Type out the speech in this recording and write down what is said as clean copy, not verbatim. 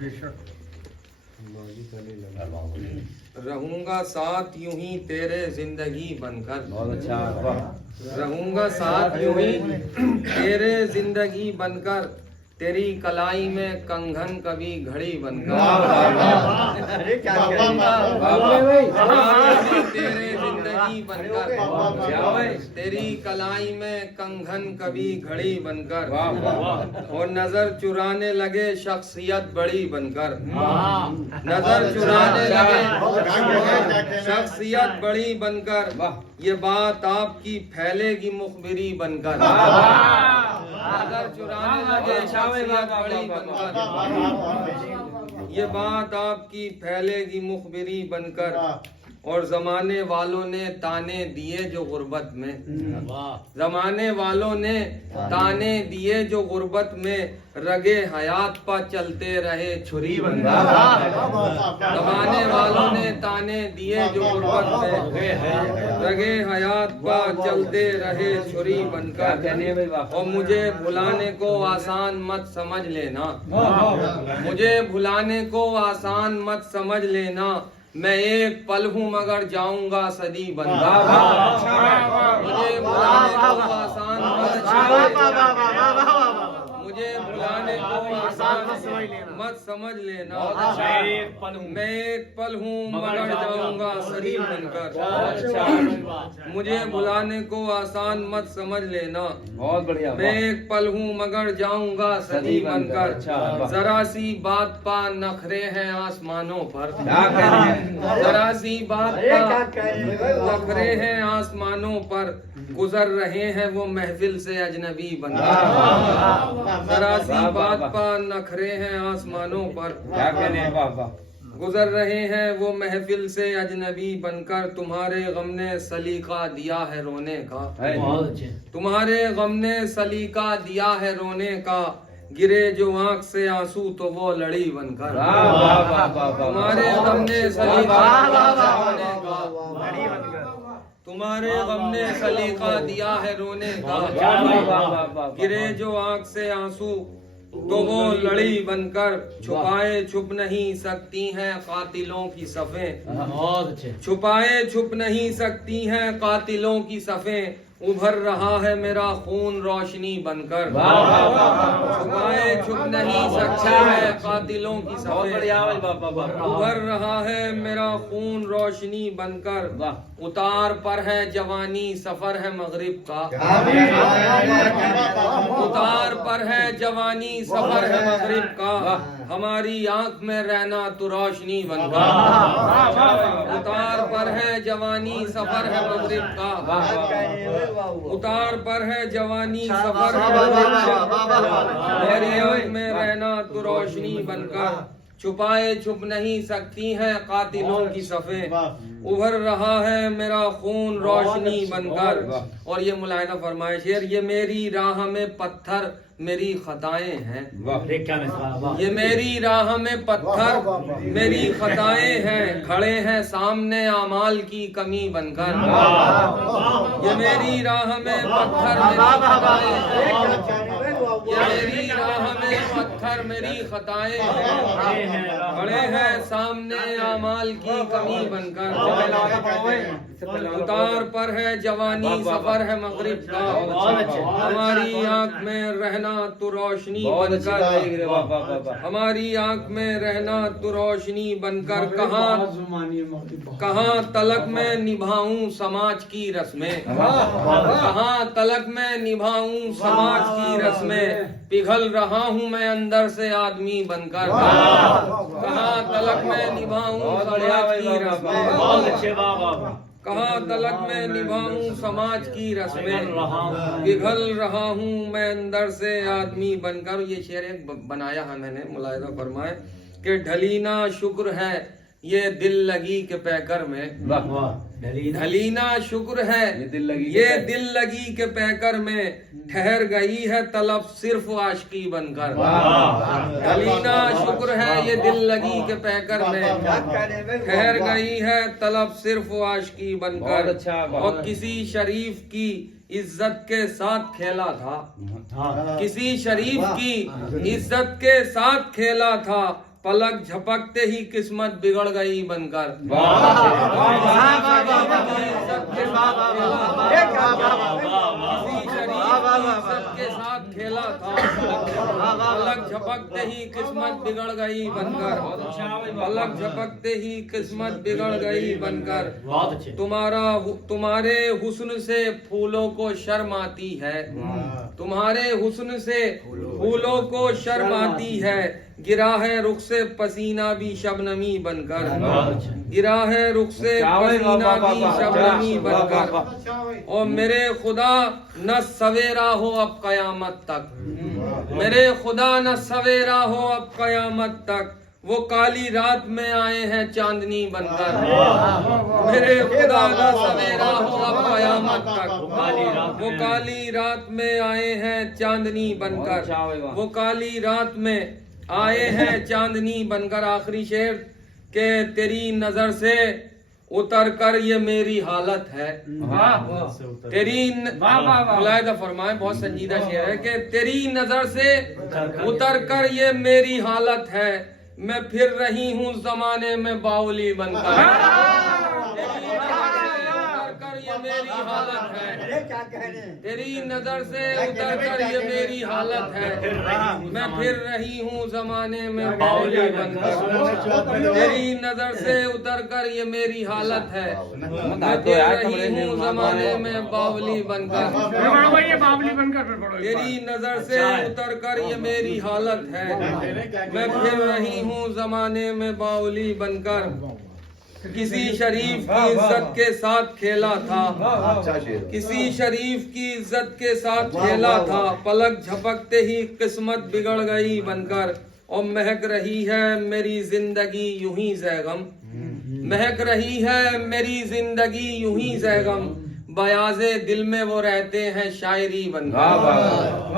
बेशक रहूंगा साथ यूं ही तेरे जिंदगी बनकर। बहुत अच्छा, वाह। रहूंगा साथ यूं ही तेरे जिंदगी बनकर, तेरी कलाई में कंगन कभी घड़ी बनकर। तेरे जिंदगी बनकर, तेरी कलाई में कंगन कभी घड़ी बनकर, और नजर चुराने लगे शख्सियत बड़ी बनकर। नजर चुराने लगे शख्सियत बड़ी बनकर, ये बात आपकी फैलेगी मुखबिरी बनकर। नजर चुराने लगे शख्सियत बड़ी बनकर, ये बात आपकी फैलेगी मुखबिरी बनकर। और जमाने वालों ने ताने दिए जो गुर्बत में, जमाने वालों ने ताने दिए जो गुर्बत में, रगे हयात पर चलते रहे छुरी बनकर। जमाने वालों ने ताने दिए जो गुर्बत में, रगे हयात पर चलते रहे छुरी बनकर। और मुझे भुलाने को आसान मत समझ लेना, मुझे भुलाने को आसान मत समझ लेना, मैं एक पल हूँ मगर जाऊंगा सदी बनकर। मुझे भुलाने को आसान मुझे भुलाने को आसान मत समझ लेना, मैं एक पल हूँ मगर जाऊंगा सदी बनकर। मुझे भुलाने को आसान मत समझ लेना, बहुत बढ़िया, मैं एक पल हूँ मगर जाऊंगा सदी बनकर। जरा सी बात पा नखरे हैं आसमानों पर, जरा सी बात पा नखरे हैं आसमानों पर, गुजर रहे हैं वो महफिल से अजनबी बनकर। जरा सी बात पा नखरे हैं आसमानों पर, क्या कहने हैं, वाह वाह। गुजर रहे हैं वो महफिल से अजनबी बनकर। तुम्हारे गम ने सलीका दिया है रोने का, तुम्हारे गम ने सलीका दिया है रोने का, गिरे जो आंख से आंसू तो वो लड़ी बनकर। तुम्हारे गम ने सलीका रोने का, तुम्हारे गम ने सलीका दिया है रोने का, गिरे जो आंख से आंसू तो वो लड़ी बनकर। छुपाए छुप नहीं सकती हैं कातिलों की सफ़ें, छुपाए छुप नहीं सकती हैं कातिलों की सफ़ें, उभर रहा है मेरा खून रोशनी बनकर। छुपाए छुप नहीं सकता है कातिलों की सफ़ें, उभर रहा है मेरा खून रोशनी बनकर। उतार पर है जवानी सफर है मगरिब का, उतार पर है जवानी सफर है मगरिब का, हमारी आंख में रहना तो रोशनी बनकर। उतार पर है जवानी सफर है मगरिब का, उतार पर है जवानी सफर है मगरिब का, मेरी आंख में रहना तो रोशनी बनकर। छुपाए छुप नहीं सकती हैं कातिलों की सफ़ें, उभर रहा है मेरा खून रोशनी बनकर। और ये मुलायना फरमाए शेर, ये मेरी राह में पत्थर मेरी खताएं हैं, ये मेरी राह में पत्थर मेरी खताएं हैं, खड़े हैं सामने आमाल की कमी बनकर। ये मेरी राह में पत्थर मेरी खताएं हैं, ये मेरी राह में पत्थर मेरी खताएं हैं, खड़े हैं सामने आमाल की कमी बनकर। उतार पर है जवानी सफर है मगरिब का, हमारी आंख में रहना तो रोशनी बनकर, हमारी आंख में रहना तो रोशनी बनकर। कहाँ तलक में निभाऊं समाज की रस्में, कहाँ तलक में निभाऊं समाज की रस्में, पिघल रहा हूँ मैं अंदर से आदमी बनकर। कहाँ तलक में निभाऊं समाज की रस्में, कहाँ तलक में निभाऊं समाज की रस्में, पिघल रहा हूँ मैं अंदर से आदमी बनकर। ये शेर एक बनाया है मैंने, मुलाहिजा फरमाए कि ढलीना शुक्र है ये दिल लगी के पैकर में, ढलीना शुक्र है ये दिल लगी के पैकर में, ठहर गई है तलब सिर्फ आशिकी बनकर। ढलीना शुक्र है ये दिल लगी के पैकर में, ठहर गई है तलब सिर्फ आशिकी बनकर। और किसी शरीफ की इज्जत के साथ खेला था, किसी शरीफ की इज्जत के साथ खेला था, पलक झपकते ही किस्मत बिगड़ गई बनकर। सबके साथ खेला था, पलक झपकते ही किस्मत बिगड़ गई बनकर। पलक झपकते ही किस्मत बिगड़ गई बनकर। तुम्हारे हुस्न से फूलों को शर्म आती है, तुम्हारे हुस्न से फूलों को शर्म आती है। गिरा है रुख से पसीना भी शबनमी बनकर, गिरा है रुख से पसीना भी शबनमी बनकर। और मेरे खुदा न सवेरा हो अब कयामत तक, मेरे खुदा न सवेरा हो अब कयामत तक। वो काली रात में आए हैं चांदनी बनकर, मेरे खुदा न सवेरा हो अब कयामत तक। वो काली रात में आए हैं चांदनी बनकर, वो काली रात में आए हैं चांदनी बनकर। आखिरी शेर के तेरी नजर से उतर कर ये मेरी हालत है, तेरी मुलायदा फरमाए, बहुत संजीदा शेर है कि तेरी नजर से उतर कर ये मेरी हालत है। मैं फिर रही हूँ जमाने में बावली बनकर, ये मेरी हालत है, तेरी नजर से उतर कर ये मेरी हालत है। मैं फिर रही हूँ जमाने में बावली बनकर, तेरी नजर से उतर कर ये मेरी हालत है। मैं फिर रही हूँ जमाने में बावली बनकर, तेरी नजर से उतर कर ये मेरी हालत है। मैं फिर रही हूँ जमाने में बावली बनकर। किसी शरीफ की इज्जत के साथ खेला था, किसी शरीफ की इज्जत के साथ खेला था। पलक झपकते ही किस्मत बिगड़ गई बनकर। और महक रही है मेरी जिंदगी यूं ही ज़ैगम, महक रही है मेरी जिंदगी यूं ही ज़ैगम। बयाज़े दिल में वो रहते हैं शायरी बनकर।